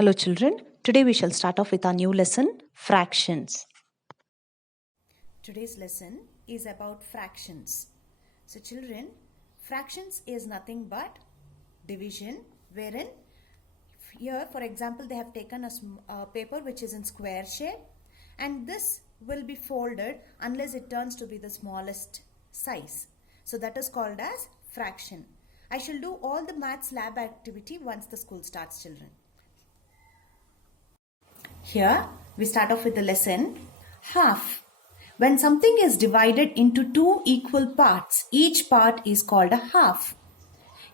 Hello children, today we shall start off with our new lesson, fractions. Today's lesson is about fractions. So children, fractions is nothing but division, wherein here for example they have taken a paper which is in square shape, and this will be folded unless it turns to be the smallest size. So that is called as fraction. I shall do all the maths lab activity once the school starts, children. Here we start off with the lesson half. When something is divided into two equal parts, each part is called a half.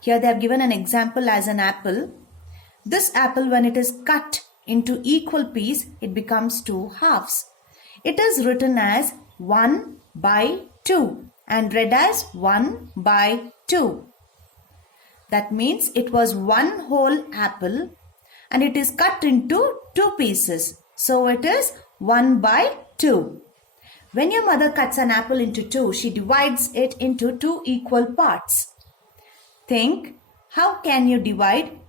Here they have given an example as an apple. This apple, when it is cut into equal piece, it becomes two halves. It is written as 1 by 2 and read as 1 by 2. That means it was one whole apple and it is cut into two pieces. So it is 1 by 2. When your mother cuts an apple into two, she divides it into two equal parts. Think, how can you divide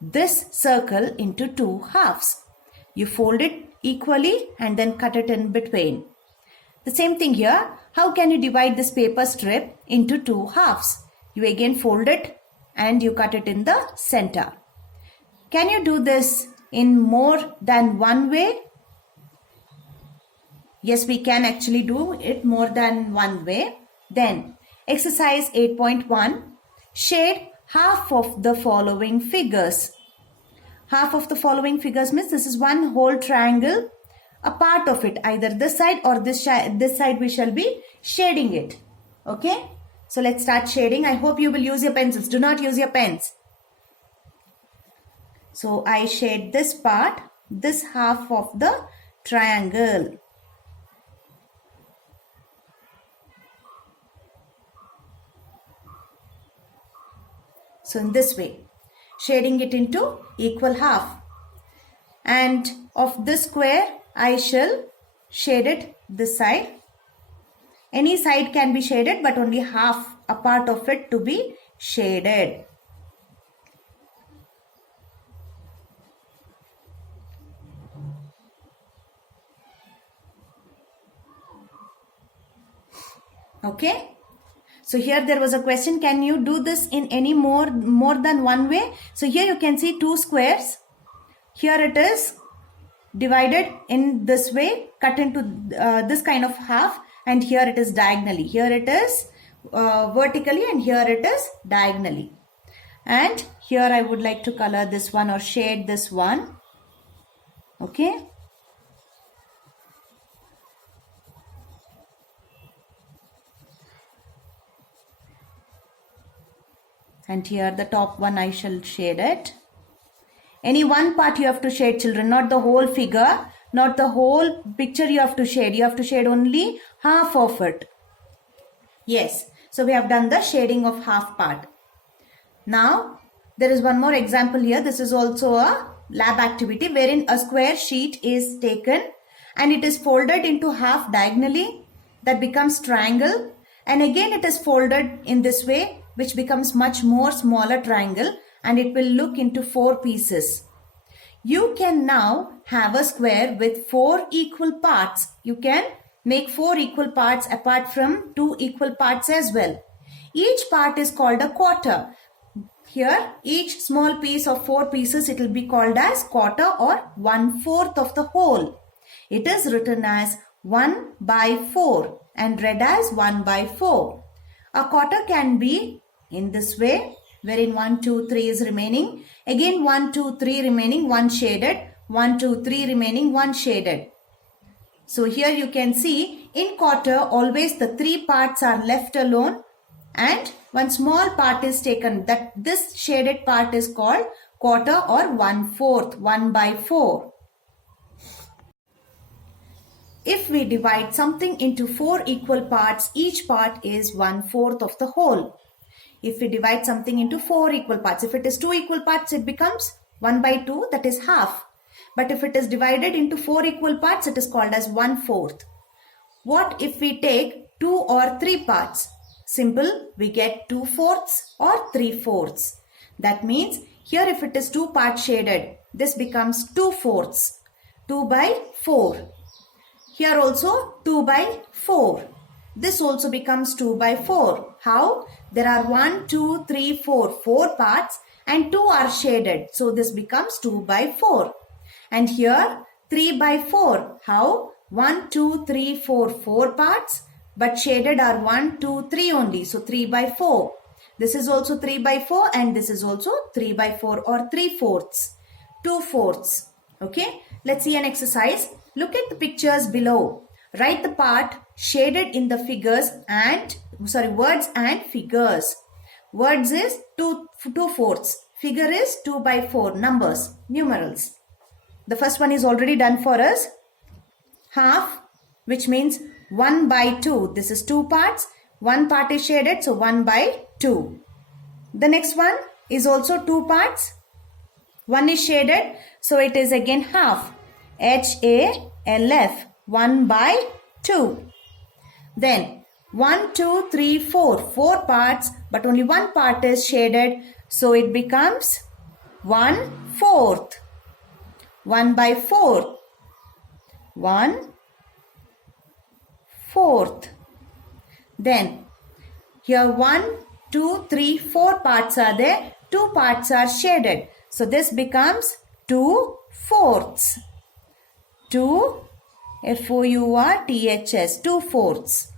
this circle into two halves? You fold it equally and then cut it in between. The same thing here. How can you divide this paper strip into two halves? You again fold it and you cut it in the center. Can you do this in more than one way? Yes, we can actually do it more than one way. Then, exercise 8.1, shade half of the following figures. Half of the following figures means this is one whole triangle. A part of it, either this side or this side, we shall be shading it. Okay? So let's start shading. I hope you will use your pencils. Do not use your pens. So I shade this part, this half of the triangle. So in this way, shading it into equal half. And of this square, I shall shade it this side. Any side can be shaded, but only half, a part of it to be shaded. Okay. So here there was a question, can you do this in any more than one way? So here you can see two squares. Here it is divided in this way, cut into this kind of half, and here it is diagonally. Here it is vertically and here it is diagonally. And here I would like to color this one or shade this one. Okay. And here the top one I shall shade it. Any one part you have to shade, children, not the whole figure, not the whole picture you have to shade. You have to shade only half of it. Yes, so we have done the shading of half part. Now, there is one more example here. This is also a lab activity wherein a square sheet is taken and it is folded into half diagonally. That becomes triangle. And again it is folded in this way, which becomes much more smaller triangle, and it will look into four pieces. You can now have a square with four equal parts. You can make four equal parts apart from two equal parts as well. Each part is called a quarter. Here, each small piece of four pieces, it will be called as quarter or 1/4 of the whole. It is written as 1 by 4 and read as 1 by 4. A quarter can be in this way, wherein 1, 2, 3 is remaining. Again 1, 2, 3 remaining, 1 shaded. 1, 2, 3 remaining, 1 shaded. So here you can see in quarter always the three parts are left alone and one small part is taken. That this shaded part is called quarter or 1/4, 1 by 4. If we divide something into four equal parts, each part is 1/4 of the whole. If we divide something into four equal parts, if it is two equal parts, it becomes 1 by 2, that is half. But if it is divided into four equal parts, it is called as 1/4. What if we take two or three parts? Simple, we get 2/4 or 3/4. That means here if it is two parts shaded, This becomes 2/4. 2/4. Here also 2/4. This also becomes 2/4. How? There are 1, 2, 3, 4. 4 parts and 2 are shaded. So this becomes 2/4. And here 3/4. How? 1, 2, 3, 4. 4 parts. But shaded are 1, 2, 3 only. So 3/4. This is also 3/4 and this is also 3/4 or 3/4. 2/4. Okay. Let's see an exercise. Look at the pictures below. Write the part shaded in the words and figures. Words is 2/4. Figure is 2/4. Numbers, numerals. The first one is already done for us. Half, which means 1/2. This is 2 parts. 1 part is shaded, so 1/2. The next one is also 2 parts. 1 is shaded, so it is again half. HALF. 1/2. Then 1, 2, 3, 4. 4 parts, but only 1 part is shaded, so it becomes 1/4. 1/4. 1/4. Then here 1, 2, 3, 4 parts are there. 2 parts are shaded. So this becomes 2/4. 2/4. 2/4.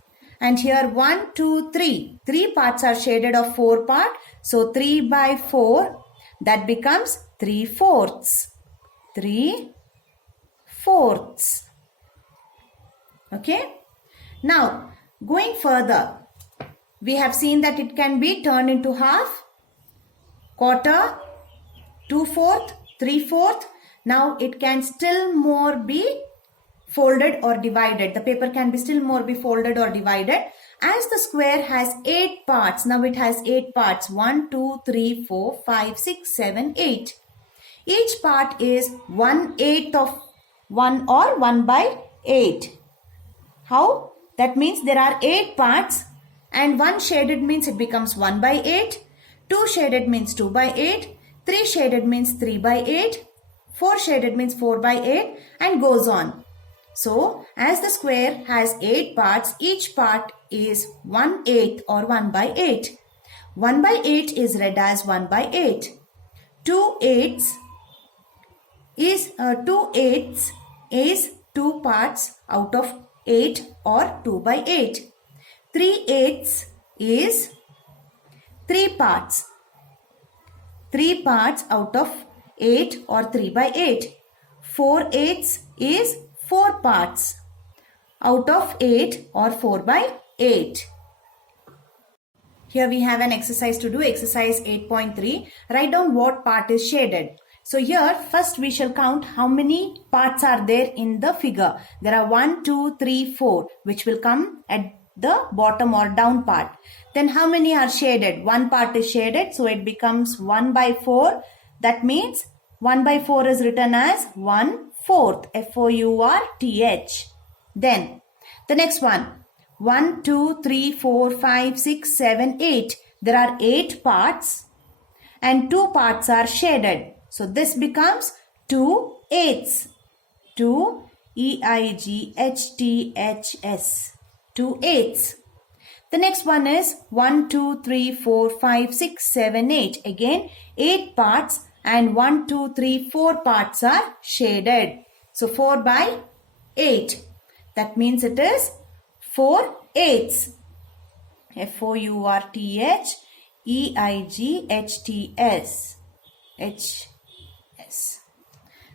And here 1, 2, 3. 3 parts are shaded of 4 part. So 3/4. That becomes 3/4. 3/4. Okay. Now going further, we have seen that it can be turned into half, quarter, 2/4, 3/4. Now it can still more be folded or divided. The paper can be still more be folded or divided. As the square has 8 parts, now it has 8 parts. 1, 2, 3, 4, 5, 6, 7, 8. Each part is 1/8 of 1 or 1/8. How? That means there are 8 parts and 1 shaded means it becomes 1/8. 2 shaded means 2/8. 3 shaded means 3/8. 4 shaded means 4/8 and goes on. So, as the square has 8 parts, each part is 1/8 or 1/8. 1/8 is read as 1/8. 2/8 is 2 parts out of 8 or 2/8. 3/8 is 3 parts. 3 parts out of 8 or 3/8. 4/8 is 4 parts out of 8 or 4/8. Here we have an exercise to do, exercise 8.3. Write down what part is shaded. So here first we shall count how many parts are there in the figure. There are 1, 2, 3, 4 which will come at the bottom or down part. Then how many are shaded? 1 part is shaded, so it becomes 1/4. That means 1/4 is written as 1/4. FOURTH. Then the next one. 1, 2, 3, 4, 5, 6, 7, 8. There are 8 parts and 2 parts are shaded. So this becomes 2/8. 2EIGHTHS. 2/8. The next one is 1, 2, 3, 4, 5, 6, 7, 8. Again 8 parts and 1, 2, 3, 4 parts are shaded. So 4/8. That means it is 4/8. FOURTHEIGHTS.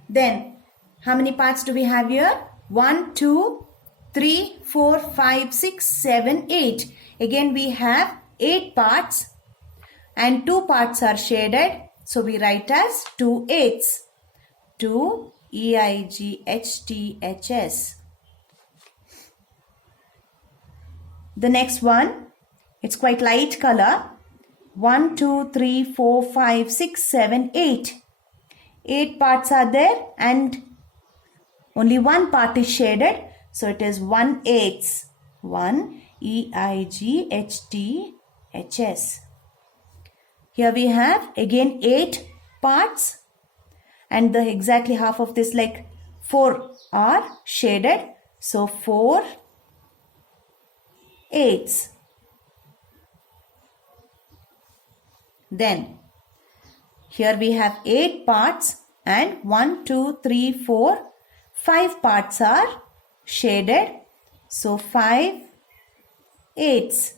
Then how many parts do we have here? 1, 2, 3, 4, 5, 6, 7, 8. Again we have 8 parts and 2 parts are shaded. So we write as 2/8. 2EIGHTHS. The next one, it's quite light color. 1, 2, 3, 4, 5, 6, 7, 8. 8 parts are there and only 1 part is shaded. So it is 1/8. 1EIGHTHS. Here we have again 8 parts and the exactly half of this, like 4 are shaded. So 4/8. Then here we have 8 parts and 1, 2, 3, 4, 5 parts are shaded. So 5/8.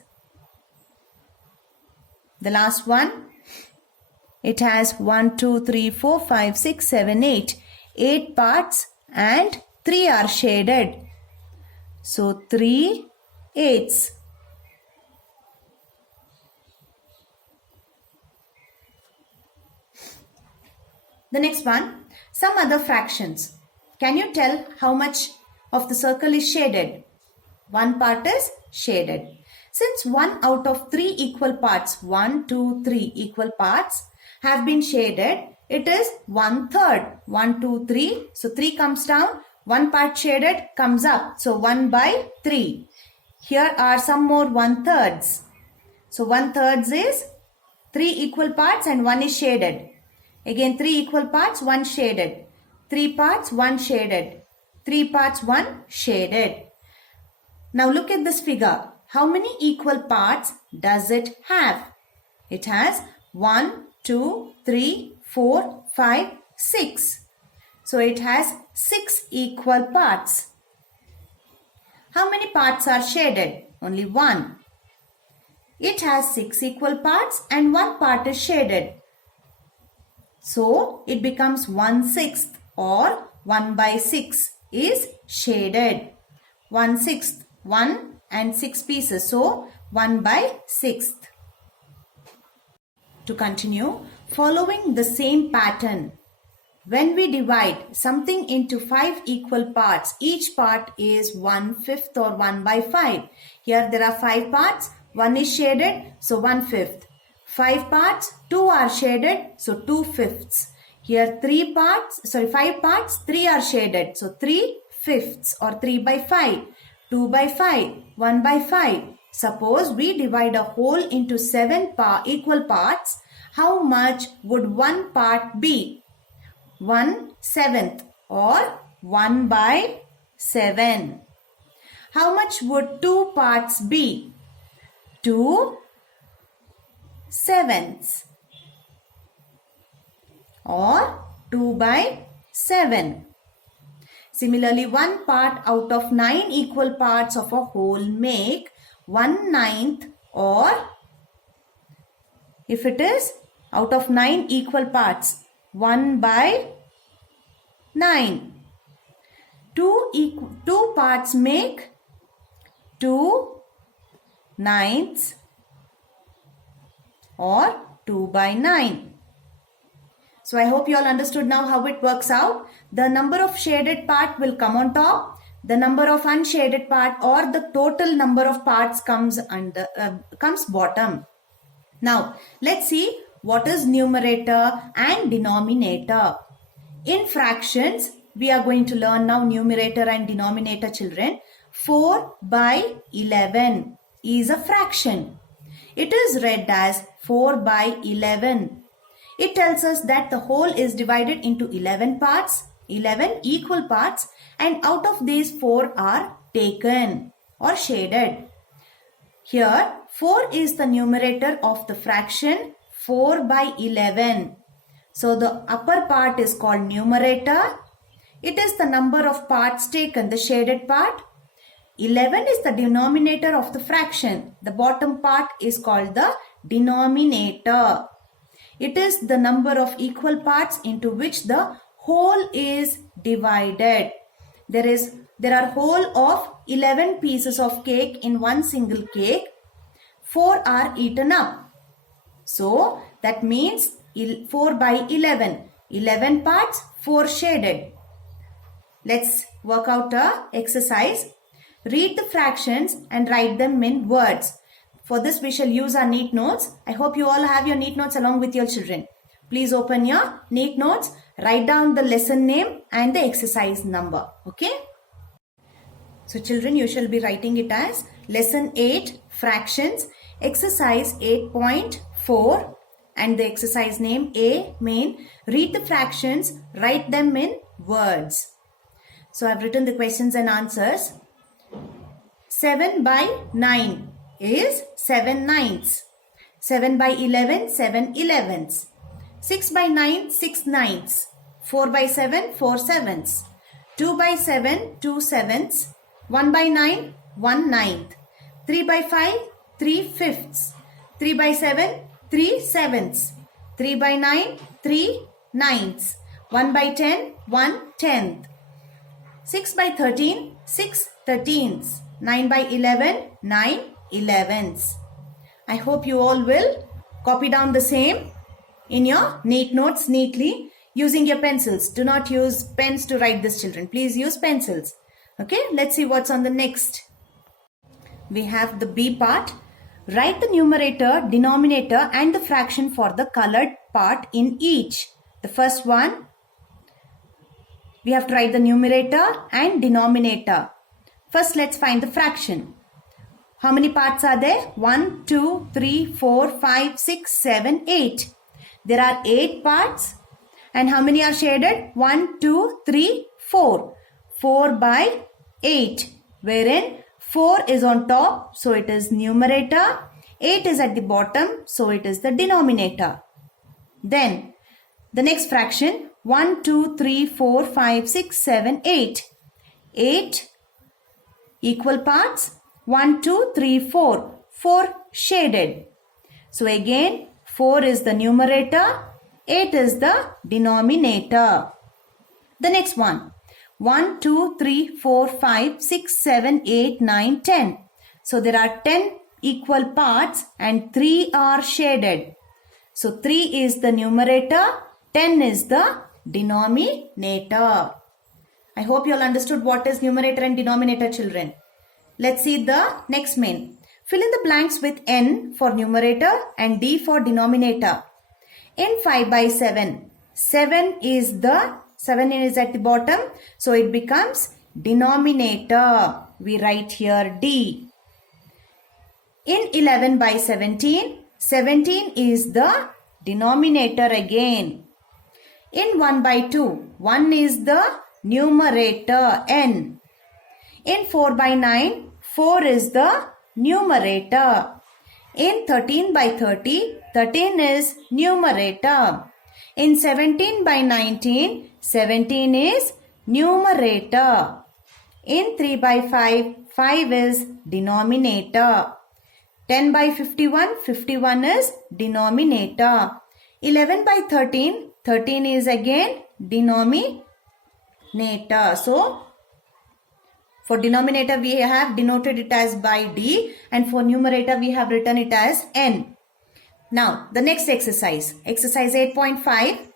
The last one, it has 1, 2, 3, 4, 5, 6, 7, 8. 8 parts and 3 are shaded. So 3/8. The next one, some other fractions. Can you tell how much of the circle is shaded? One part is shaded. Since 1 out of 3 equal parts, 1, 2, 3 equal parts have been shaded, it is 1/3. 1, 2, 3. So 3 comes down, 1 part shaded comes up. So 1/3. Here are some more 1/3s. So 1/3 is 3 equal parts and 1 is shaded. Again 3 equal parts, 1 shaded. 3 parts, 1 shaded. 3 parts, 1 shaded. Now look at this figure. How many equal parts does it have? It has 1, 2, 3, 4, 5, 6. So it has 6 equal parts. How many parts are shaded? Only 1. It has 6 equal parts and 1 part is shaded. So it becomes 1/6 or 1/6 is shaded. 1/6, 1 and 6 pieces. So 1/6. To continue, following the same pattern, when we divide something into 5 equal parts, each part is 1/5 or 1/5. Here there are 5 parts, 1 is shaded, so 1/5. 5 parts, 2 are shaded, so 2/5. Here 5 parts, 3 are shaded, so 3/5 or 3/5. 2/5, 1/5. Suppose we divide a whole into 7 equal parts, how much would one part be? 1/7 or 1/7. How much would 2 parts be? 2/7 or 2/7. Similarly, 1 part out of 9 equal parts of a whole make 1/9 or, if it is out of 9 equal parts, 1/9. 2 parts make 2/9 or 2/9. So I hope you all understood now how it works out. The number of shaded part will come on top. The number of unshaded part or the total number of parts comes bottom. Now let's see what is numerator and denominator. In fractions, we are going to learn now numerator and denominator, children. 4/11 is a fraction. It is read as 4/11. It tells us that the whole is divided into 11 parts, 11 equal parts, and out of these 4 are taken or shaded. Here 4 is the numerator of the fraction 4/11. So the upper part is called numerator. It is the number of parts taken, the shaded part. 11 is the denominator of the fraction. The bottom part is called the denominator. It is the number of equal parts into which the whole is divided. There are whole of 11 pieces of cake in one single cake. 4 are eaten up. So that means 4/11. 11 parts, 4 shaded. Let's work out a exercise. Read the fractions and write them in words. For this we shall use our neat notes. I hope you all have your neat notes along with your children. Please open your neat notes, write down the lesson name and the exercise number. Okay? So children, you shall be writing it as lesson 8 fractions, exercise 8.4, and the exercise name A, main. Read the fractions, write them in words. So I've written the questions and answers. 7 by 9 is 7 9ths. 7 by 11, 7 11ths. 6 by 9, 6 9ths. 4 by 7, 4 7ths. 2 by 7, 2 7ths. 1 by 9, 1 9th. 3 by 5, 3 5ths. 3 by 7, 3 7ths. 3 by 9, 3 9ths. 1 by 10, 1 10th. 6 by 13, 6 13ths. 9 by 11, 9 11ths. I hope you all will copy down the same in your neat notes neatly using your pencils. Do not use pens to write this, children. Please use pencils. Okay, let's see what's on the next. We have the B part. Write the numerator, denominator and the fraction for the colored part in each. The first one, we have to write the numerator and denominator. First, let's find the fraction. How many parts are there? 1, 2, 3, 4, 5, 6, 7, 8. There are 8 parts. And how many are shaded? 1, 2, 3, 4. 4 by 8. Wherein 4 is on top, so it is numerator. 8 is at the bottom, so it is the denominator. Then, the next fraction, 1, 2, 3, 4, 5, 6, 7, 8. 8 equal parts, 1, 2, 3, 4. 4 shaded. So again, 4 is the numerator, 8 is the denominator. The next one, 1, 2, 3, 4, 5, 6, 7, 8, 9, 10. So there are 10 equal parts and 3 are shaded. So 3 is the numerator, 10 is the denominator. I hope you all understood what is numerator and denominator, children. Let's see the next main. Fill in the blanks with N for numerator and D for denominator. In 5 by 7, 7 is at the bottom, so it becomes denominator. We write here D. In 11 by 17, 17 is the denominator again. In 1 by 2, 1 is the numerator N. In 4 by 9, 4 is the numerator. In 13 by 30, 13 is numerator. In 17 by 19, 17 is numerator. In 3 by 5, 5 is denominator. 10 by 51, 51 is denominator. 11 by 13, 13 is again denominator. So, for denominator we have denoted it as by D and for numerator we have written it as N. Now, the next exercise, exercise 8.5.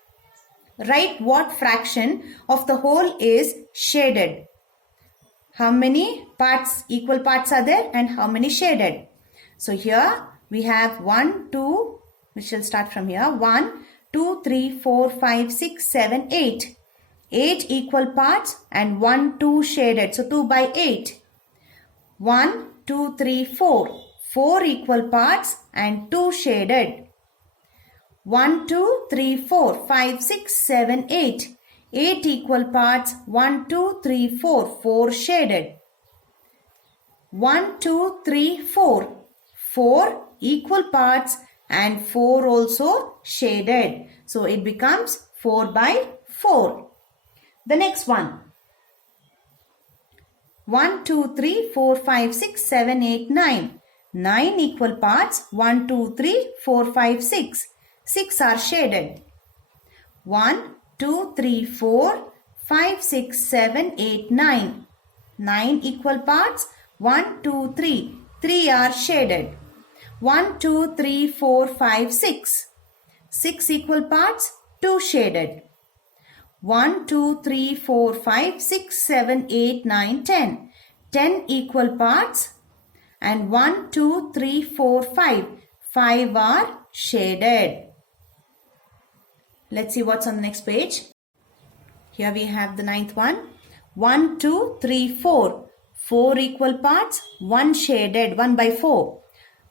Write what fraction of the whole is shaded. How many parts, equal parts are there and how many shaded? So here we have 1, 2, we shall start from here. 1, 2, 3, 4, 5, 6, 7, 8. 8 equal parts and 1, 2 shaded. So 2 by 8. 1, 2, 3, 4. 4 equal parts and 2 shaded. 1, 2, 3, 4, 5, 6, 7, 8. 8 equal parts, 1, 2, 3, 4. 4 shaded. 1, 2, 3, 4. 4 equal parts and 4 also shaded. So it becomes 4 by 4. The next one. 1, 2, 3, 4, 5, 6, 7, 8, 9. 9 equal parts. 1, 2, 3, 4, 5, 6. 6 are shaded. 1, 2, 3, 4, 5, 6, 7, 8, 9. 9 equal parts. 1, 2, 3. 3 are shaded. 1, 2, 3, 4, 5, 6. 6 equal parts. 2 shaded. 1, 2, 3, 4, 5, 6, 7, 8, 9, 10. 10 equal parts and 1, 2, 3, 4, 5. 5 are shaded. Let's see what's on the next page. Here we have the ninth one. 1, 2, 3, 4. 4 equal parts, 1 shaded, 1 by 4.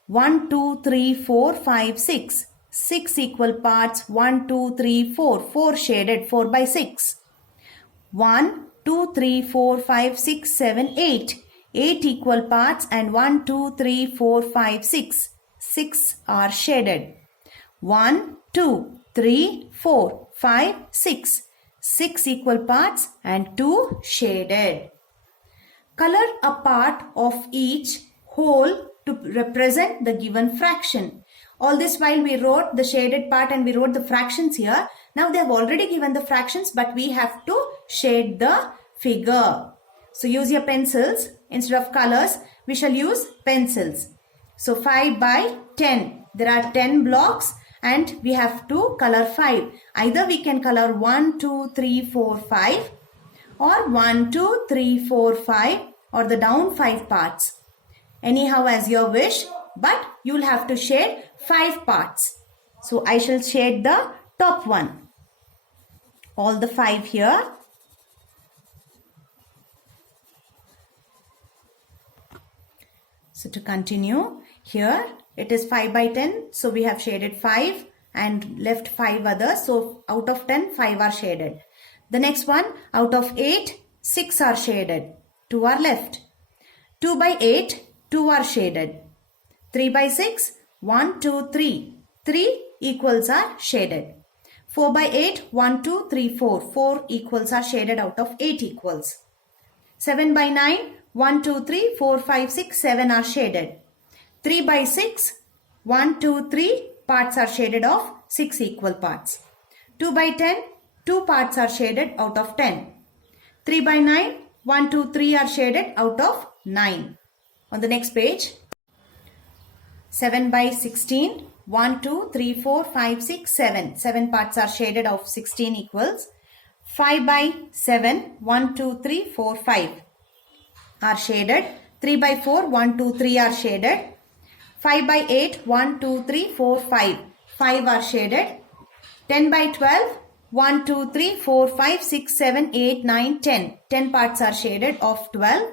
1, 2, 3, 4, 5, 6. 6 equal parts. 1, 2, 3, 4. 4 shaded. 4 by 6. 1, 2, 3, 4, 5, 6, 7, 8. 8 equal parts and 1, 2, 3, 4, 5, 6. 6 are shaded. 1, 2, 3, 4, 5, 6. 6 equal parts and 2 shaded. Color a part of each whole to represent the given fraction. All this while we wrote the shaded part and we wrote the fractions here. Now they have already given the fractions, but we have to shade the figure. So use your pencils. Instead of colors, we shall use pencils. So 5 by 10. There are 10 blocks and we have to color 5. Either we can color 1, 2, 3, 4, 5 or 1, 2, 3, 4, 5 or the down 5 parts. Anyhow as your wish, but you will have to shade 5 parts. So I shall shade the top one. All the 5 here. So to continue, here it is 5 by 10. So we have shaded 5 and left 5 others. So out of 10, 5 are shaded. The next one, out of 8, 6 are shaded. 2 are left. 2 by 8, 2 are shaded. 3 by 6, 1, 2, 3. 3 equals are shaded. 4 by 8, 1, 2, 3, 4. 4 equals are shaded out of 8 equals. 7 by 9, 1, 2, 3, 4, 5, 6, 7 are shaded. 3 by 6, 1, 2, 3 parts are shaded of 6 equal parts. 2 by 10, 2 parts are shaded out of 10. 3 by 9, 1, 2, 3 are shaded out of 9. On the next page, 7 by 16, 1, 2, 3, 4, 5, 6, 7. 7 parts are shaded of 16 equals. 5 by 7, 1, 2, 3, 4, 5 are shaded. 3 by 4, 1, 2, 3 are shaded. 5 by 8, 1, 2, 3, 4, 5. 5 are shaded. 10 by 12, 1, 2, 3, 4, 5, 6, 7, 8, 9, 10. 10 parts are shaded of 12.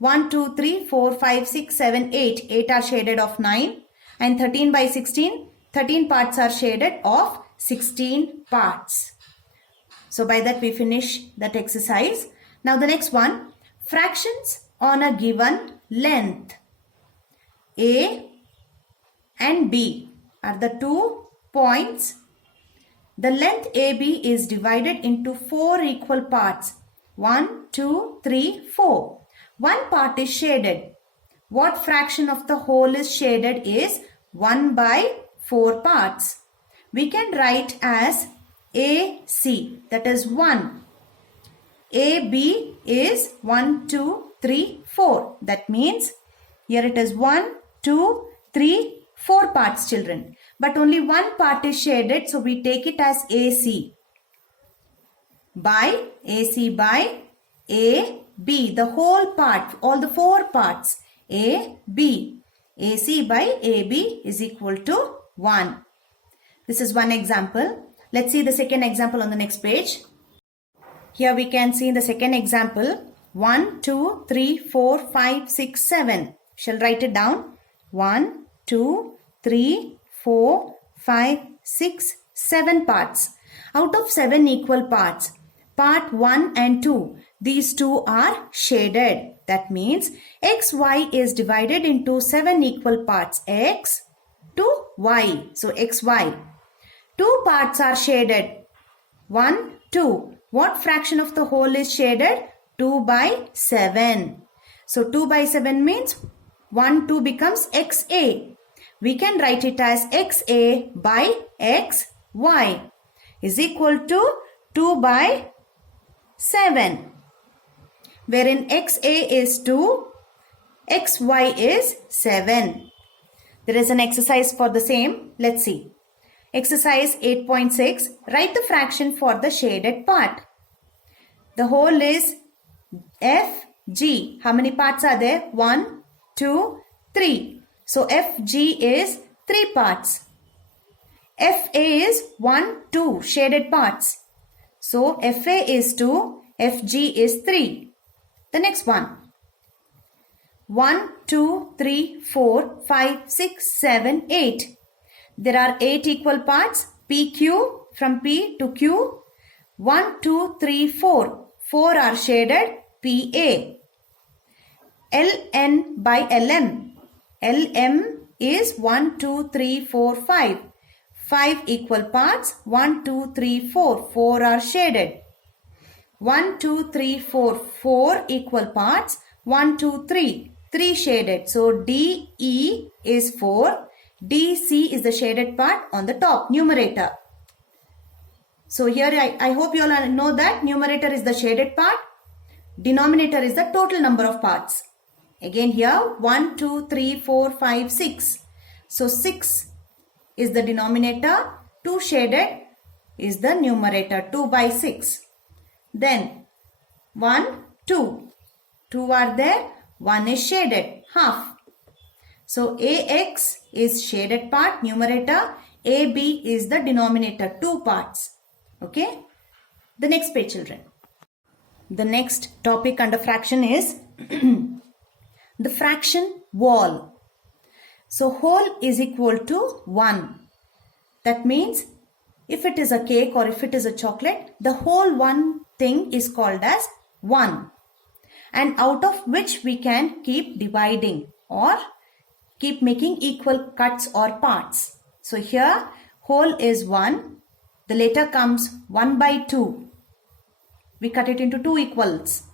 1, 2, 3, 4, 5, 6, 7, 8. 8 are shaded of 9. And 13 by 16, 13 parts are shaded of 16 parts. So by that we finish that exercise. Now the next one, fractions on a given length. A and B are the 2 points. The length AB is divided into 4 equal parts. 1, 2, 3, 4. One part is shaded. What fraction of the whole is shaded is 1 by 4 parts. We can write as AC, that is 1. AB is 1, 2, 3, 4. That means here it is 1, 2, 3, 4 parts, children. But only one part is shaded, so we take it as AC by AB, the whole part, all the 4 parts. AB. AC by AB is equal to 1. This is one example. Let's see the second example on the next page. Here we can see in the second example 1, 2, 3, 4, 5, 6, 7. Shall write it down. 1, 2, 3, 4, 5, 6, 7 parts. Out of 7 equal parts, part 1 and 2, these 2 are shaded. That means XY is divided into 7 equal parts. X to Y. So XY. 2 parts are shaded. 1, 2. What fraction of the whole is shaded? 2 by 7. So 2 by 7 means 1, 2 becomes XA. We can write it as XA by XY is equal to 2 by 7. Wherein XA is 2, XY is 7. There is an exercise for the same. Let's see. Exercise 8.6. Write the fraction for the shaded part. The whole is FG. How many parts are there? 1, 2, 3. So FG is 3 parts. FA is 1, 2 shaded parts. So FA is 2, FG is 3. The next one. 1, 2, 3, 4, 5, 6, 7, 8. There are 8 equal parts. PQ, from P to Q. 1, 2, 3, 4. 4 are shaded. PA. LN by LM. LM is 1, 2, 3, 4, 5. 5 equal parts. 1, 2, 3, 4. 4 are shaded. 1, 2, 3, 4. 4 equal parts. 1, 2, 3. 3 shaded. So DE is 4. DC is the shaded part on the top, numerator. So here I hope you all know that numerator is the shaded part. Denominator is the total number of parts. Again here 1, 2, 3, 4, 5, 6. So 6 is the denominator. 2 shaded is the numerator. 2 by 6. Then 1, 2. 2 are there. 1 is shaded. Half. So AX is shaded part, numerator. AB is the denominator, 2 parts. Okay. The next page, children. The next topic under fraction is the fraction whole. So whole is equal to 1. That means if it is a cake or if it is a chocolate, the whole one thing is called as 1. And out of which we can keep dividing or keep making equal cuts or parts. So here whole is 1. The later comes 1 by 2. We cut it into 2 equals.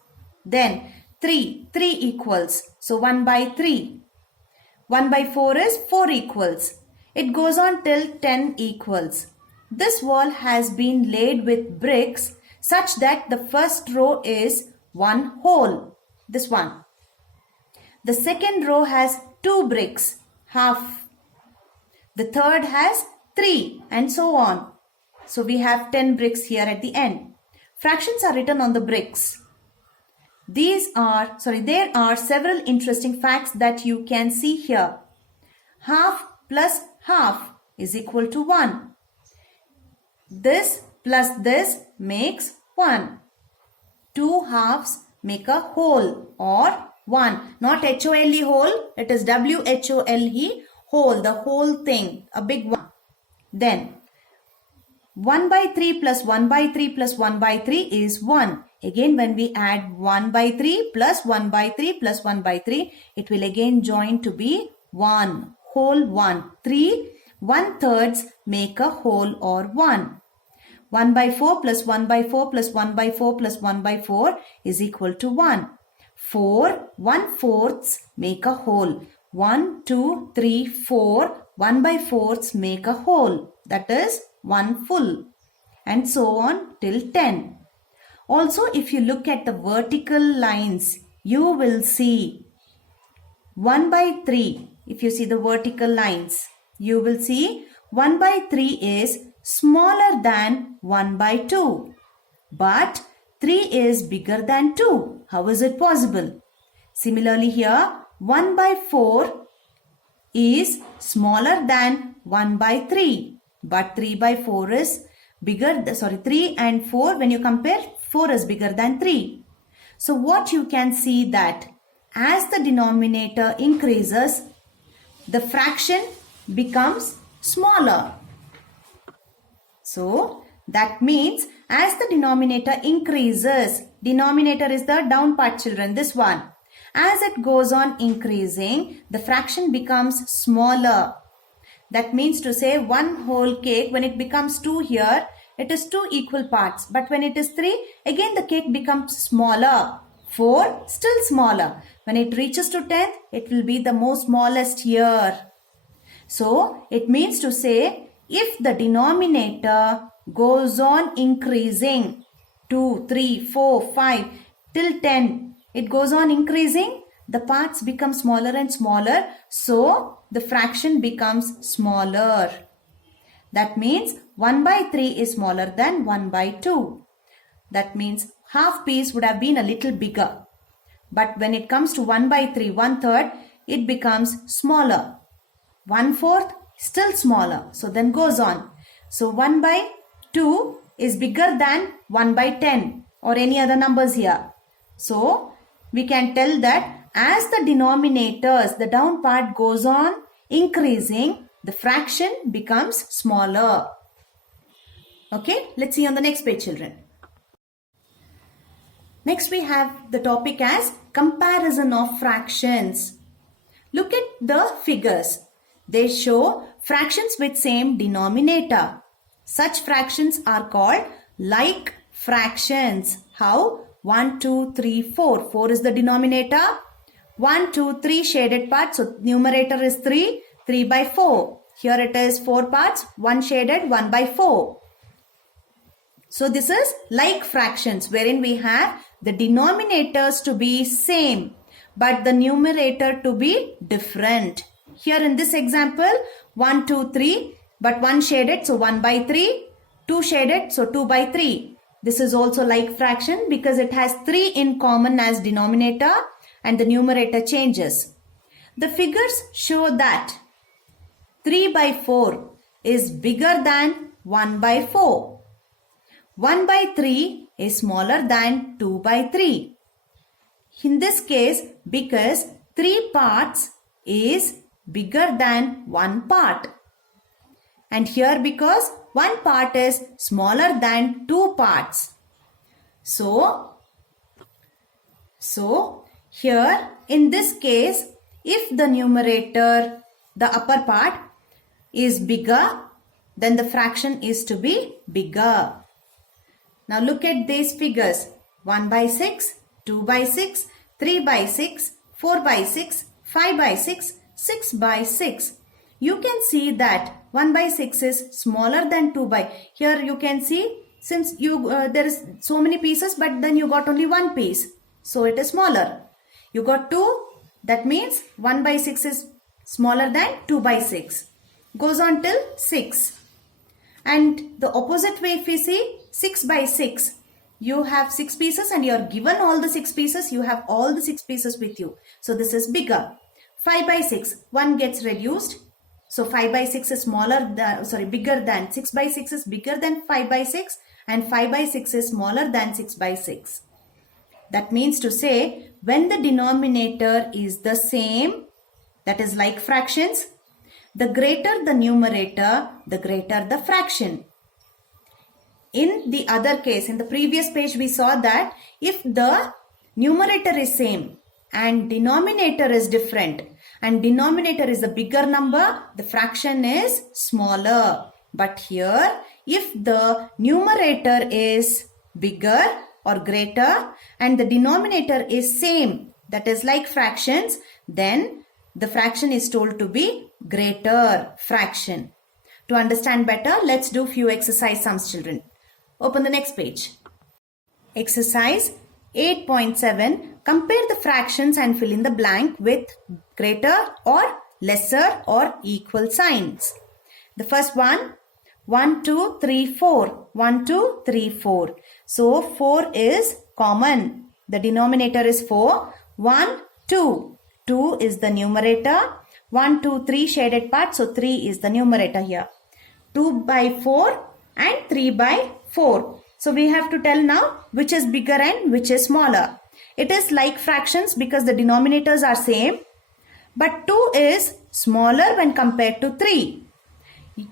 Then 3 equals. So 1 by 3. 1 by 4 is 4 equals. It goes on till 10 equals. This wall has been laid with bricks such that the first row is 1 whole. This one. The second row has 2 bricks, half. The third has 3 and so on. So we have 10 bricks here at the end. Fractions are written on the bricks. There are several interesting facts that you can see here. Half plus half is equal to 1. This plus this makes 1. 2 halves make a whole or 1. Not H-O-L-E whole, it is W-H-O-L-E whole, the whole thing, a big one. Then 1 by 3 plus 1 by 3 plus 1 by 3 is 1. Again when we add 1 by 3 plus 1 by 3 plus 1 by 3, it will again join to be 1, whole 1. 3 1/3 make a whole or 1. 1 by 4 plus 1 by 4 plus 1 by 4 plus 1 by 4 is equal to 1. 4 1/4 make a whole. 1, 2, 3, 4. 1 by 4 make a whole. That is 1 full. And so on till 10. Also, if you look at the vertical lines, you will see 1 by 3. If you see the vertical lines, you will see 1 by 3 is smaller than 1 by 2. But 3 is bigger than 2. How is it possible? Similarly here, 1 by 4 is smaller than 1 by 3. But 3 by 4 is bigger, 3 and 4, when you compare, 4 is bigger than 3. So what you can see that as the denominator increases, the fraction becomes smaller. So that means as the denominator increases, denominator is the down part, children, this one. As it goes on increasing, the fraction becomes smaller. That means to say 1 whole cake, when it becomes 2 here, it is 2 equal parts. But when it is 3, again the cake becomes smaller. 4, still smaller. When it reaches to 10th, it will be the most smallest here. So it means to say if the denominator goes on increasing 2, 3, 4, 5 till 10, it goes on increasing, the parts become smaller and smaller. So the fraction becomes smaller. That means 1 by 3 is smaller than 1 by 2. That means half piece would have been a little bigger. But when it comes to 1 by 3, 1/3, it becomes smaller. 1/4 still smaller. So then goes on. So 1 by 2 is bigger than 1 by 10 or any other numbers here. So we can tell that as the denominators, the down part goes on increasing, the fraction becomes smaller. Okay, let's see on the next page, children. Next we have the topic as comparison of fractions. Look at the figures. They show fractions with same denominator. Such fractions are called like fractions. How? 1, 2, 3, 4. 4 is the denominator. 1, 2, 3 shaded parts. So numerator is 3. 3 by 4. Here it is 4 parts. 1 shaded, 1 by 4. So this is like fractions wherein we have the denominators to be same but the numerator to be different. Here in this example 1, 2, 3 but 1 shaded, so 1 by 3. 2 shaded, so 2 by 3. This is also like fraction because it has 3 in common as denominator and the numerator changes. The figures show that 3 by 4 is bigger than 1 by 4. 1 by 3 is smaller than 2 by 3. In this case, because 3 parts is bigger than 1 part. And here because 1 part is smaller than 2 parts. So here in this case, if the numerator, the upper part is bigger, then the fraction is to be bigger. Now look at these figures. 1 by 6, 2 by 6, 3 by 6, 4 by 6, 5 by 6, 6 by 6. You can see that 1 by 6 is smaller than 2 by. Here you can see since there is so many pieces but then you got only 1 piece. So it is smaller. You got 2. That means 1 by 6 is smaller than 2 by 6. Goes on till 6. And the opposite way if we see 6 by 6. You have 6 pieces and you are given all the 6 pieces. You have all the 6 pieces with you. So this is bigger. 5 by 6. 1 gets reduced. So 5 by 6 is bigger than 6 by 6 is bigger than 5 by 6 and 5 by 6 is smaller than 6 by 6. That means to say when the denominator is the same, that is like fractions, the greater the numerator, the greater the fraction. In the other case, in the previous page we saw that if the numerator is same and denominator is different and denominator is a bigger number, the fraction is smaller. But here if the numerator is bigger or greater and the denominator is same, that is like fractions, then the fraction is told to be greater fraction. To understand better, let's do few exercise sums, children. Open the next page. Exercise 8.7. Compare the fractions and fill in the blank with greater or lesser or equal signs. The first one, 1, 2, 3, 4. 1, 2, 3, 4. So 4 is common. The denominator is 4. 1, 2. 2 is the numerator. 1, 2, 3 shaded part. So 3 is the numerator here. 2 by 4 and 3 by 4. So we have to tell now which is bigger and which is smaller. It is like fractions because the denominators are same. But 2 is smaller when compared to 3.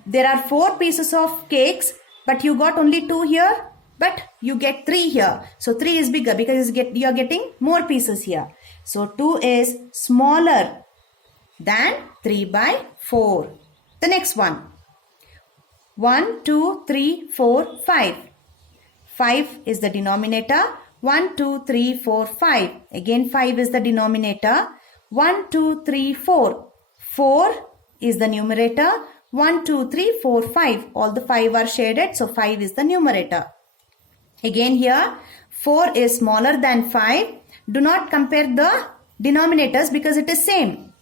There are 4 pieces of cakes but you got only 2 here. But you get 3 here. So 3 is bigger because you are getting more pieces here. So 2 is smaller than 3 by 4. The next one. 1, 2, 3, 4, 5. 5 is the denominator. 1, 2, 3, 4, 5. Again 5 is the denominator. 1, 2, 3, 4. 4 is the numerator. 1, 2, 3, 4, 5. All the 5 are shaded. So 5 is the numerator. Again here 4 is smaller than 5. Do not compare the denominators because it is same.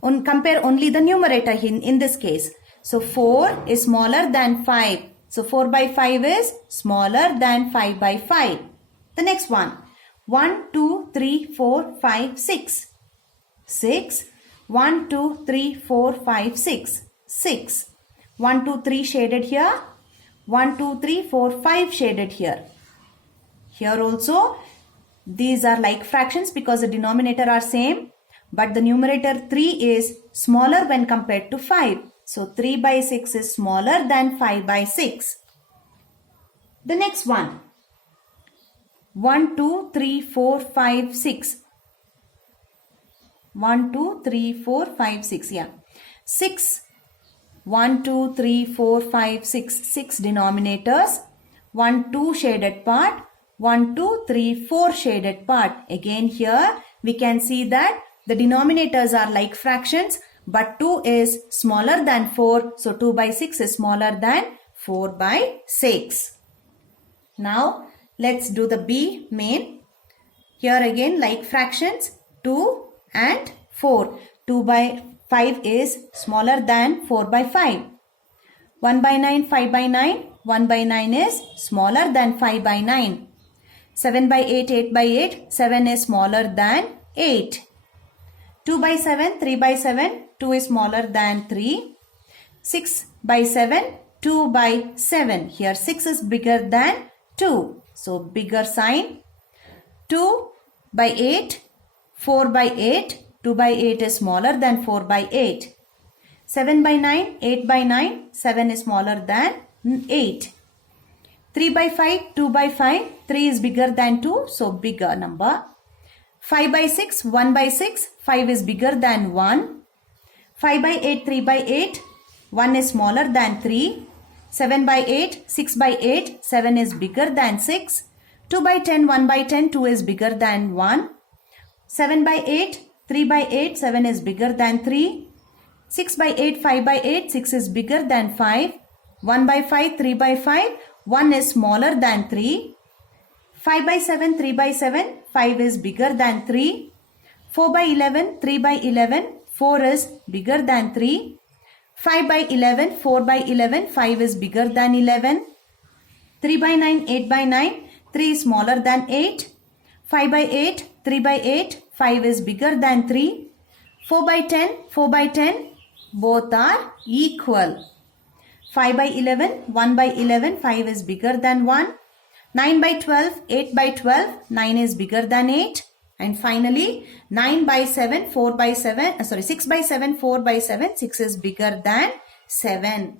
Compare only the numerator in this case. So 4 is smaller than 5. So 4 by 5 is smaller than 5 by 5. The next one. 1, 2, 3, 4, 5, 6. 6. 1, 2, 3, 4, 5, 6. 6. 1, 2, 3 shaded here. 1, 2, 3, 4, 5 shaded here. Here also these are like fractions because the denominator are same. But the numerator 3 is smaller when compared to 5. So 3 by 6 is smaller than 5 by 6. The next one. 1, 2, 3, 4, 5, 6. 1, 2, 3, 4, 5, 6. Yeah. 6. 1, 2, 3, 4, 5, 6. 6 denominators. 1, 2 shaded part. 1, 2, 3, 4 shaded part. Again here we can see that the denominators are like fractions, but 2 is smaller than 4. So 2 by 6 is smaller than 4 by 6. Now let's do the B main. Here again like fractions 2 and 4. 2 by 5 is smaller than 4 by 5. 1 by 9, 5 by 9. 1 by 9 is smaller than 5 by 9. 7 by 8, 8 by 8. 7 is smaller than 8. 2 by 7, 3 by 7. 2 is smaller than 3. 6 by 7, 2 by 7. Here 6 is bigger than 2. So bigger sign. 2 by 8, 4 by 8. 2 by 8 is smaller than 4 by 8. 7 by 9, 8 by 9. 7 is smaller than 8. 3 by 5, 2 by 5. 3 is bigger than 2. So bigger number. 5 by 6, 1 by 6. 5 is bigger than 1. 5 by 8, 3 by 8. 1 is smaller than 3. 7 by 8, 6 by 8. 7 is bigger than 6. 2 by 10, 1 by 10. 2 is bigger than 1. 7 by 8, 3 by 8. 7 is bigger than 3. 6 by 8, 5 by 8. 6 is bigger than 5. 1 by 5, 3 by 5. 1 is smaller than 3. 5 by 7, 3 by 7. 5 is bigger than 3. 4 by 11, 3 by 11. 4 is bigger than 3. 5 by 11, 4 by 11. 5 is bigger than 11. 3 by 9, 8 by 9. 3 is smaller than 8. 5 by 8, 3 by 8. 5 is bigger than 3. 4 by 10, 4 by 10. Both are equal. 5 by 11, 1 by 11. 5 is bigger than 1. 9 by 12, 8 by 12. 9 is bigger than 8. And finally 9 by 7, 4 by 7. 6 by 7, 4 by 7. 6 is bigger than 7.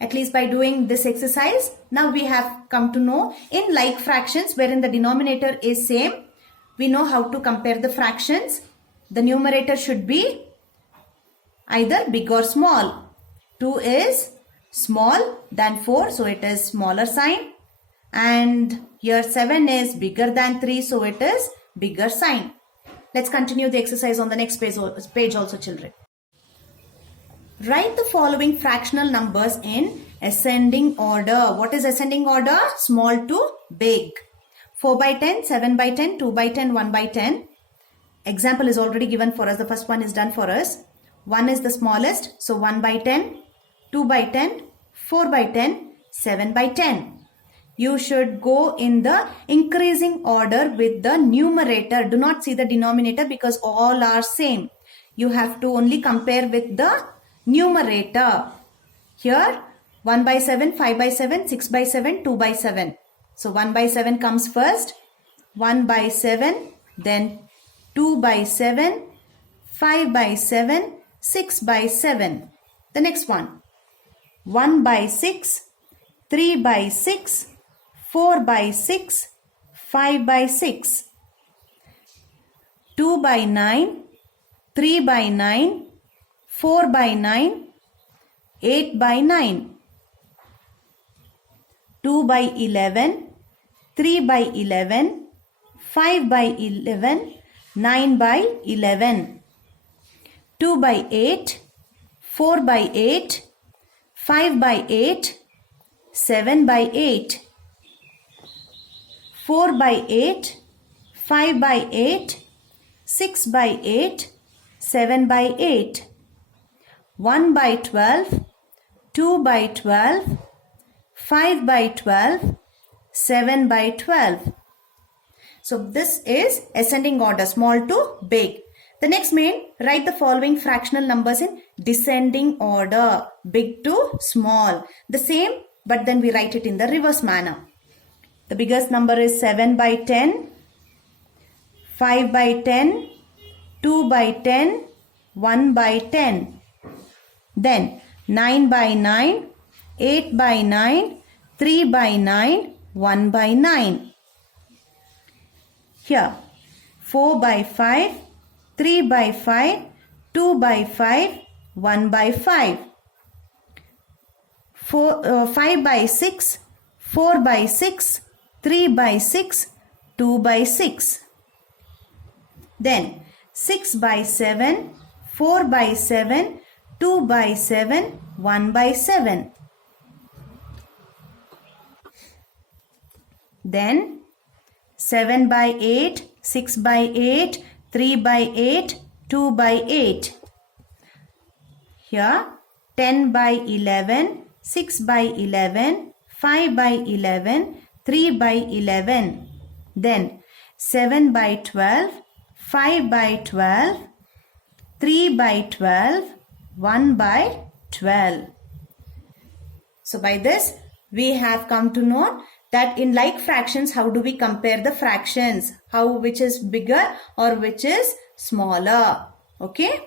At least by doing this exercise, now we have come to know in like fractions wherein the denominator is same, we know how to compare the fractions. The numerator should be either big or small. 2 is small than 4, so it is smaller sign. And here 7 is bigger than 3, so it is bigger sign. Let's continue the exercise on the next page also, children. Write the following fractional numbers in ascending order. What is ascending order? Small to big. 4 by 10, 7 by 10, 2 by 10, 1 by 10. Example is already given for us. The first one is done for us. 1 is the smallest. So 1 by 10, 2 by 10, 4 by 10, 7 by 10. You should go in the increasing order with the numerator. Do not see the denominator because all are same. You have to only compare with the numerator. Here 1 by 7, 5 by 7, 6 by 7, 2 by 7. So 1 by 7 comes first. 1 by 7, then 2 by 7, 5 by 7, 6 by 7. The next one. 1 by 6, 3 by 6, 4 by 6, 5 by 6. 2 by 9, 3 by 9, 4 by 9, 8 by 9. 2 by 11, 3 by 11, 5 by 11, 9 by 11. 2 by 8, 4 by 8, 5 by 8, 7 by 8. 4 by 8, 5 by 8, 6 by 8, 7 by 8. 1 by 12, 2 by 12, 5 by 12, 7 by 12. So this is ascending order, small to big. The next main, write the following fractional numbers in descending order, big to small. The same, but then we write it in the reverse manner. The biggest number is 7 by 10, 5 by 10, 2 by 10, 1 by 10. Then 9 by 9, 8 by 9, 3 by 9, 1 by 9. Here 4 by 5, 3 by 5, 2 by 5, 1 by 5. 5 by 6, 4 by 6, 3 by 6, 2 by 6. Then 6 by 7, 4 by 7, 2 by 7, 1 by 7. Then 7 by 8, 6 by 8, 3 by 8, 2 by 8. Here 10 by 11, 6 by 11, 5 by 11, 3 by 11. Then 7 by 12, 5 by 12, 3 by 12, 1 by 12. So by this we have come to know that in like fractions, how do we compare the fractions? Which is bigger or which is smaller? Okay.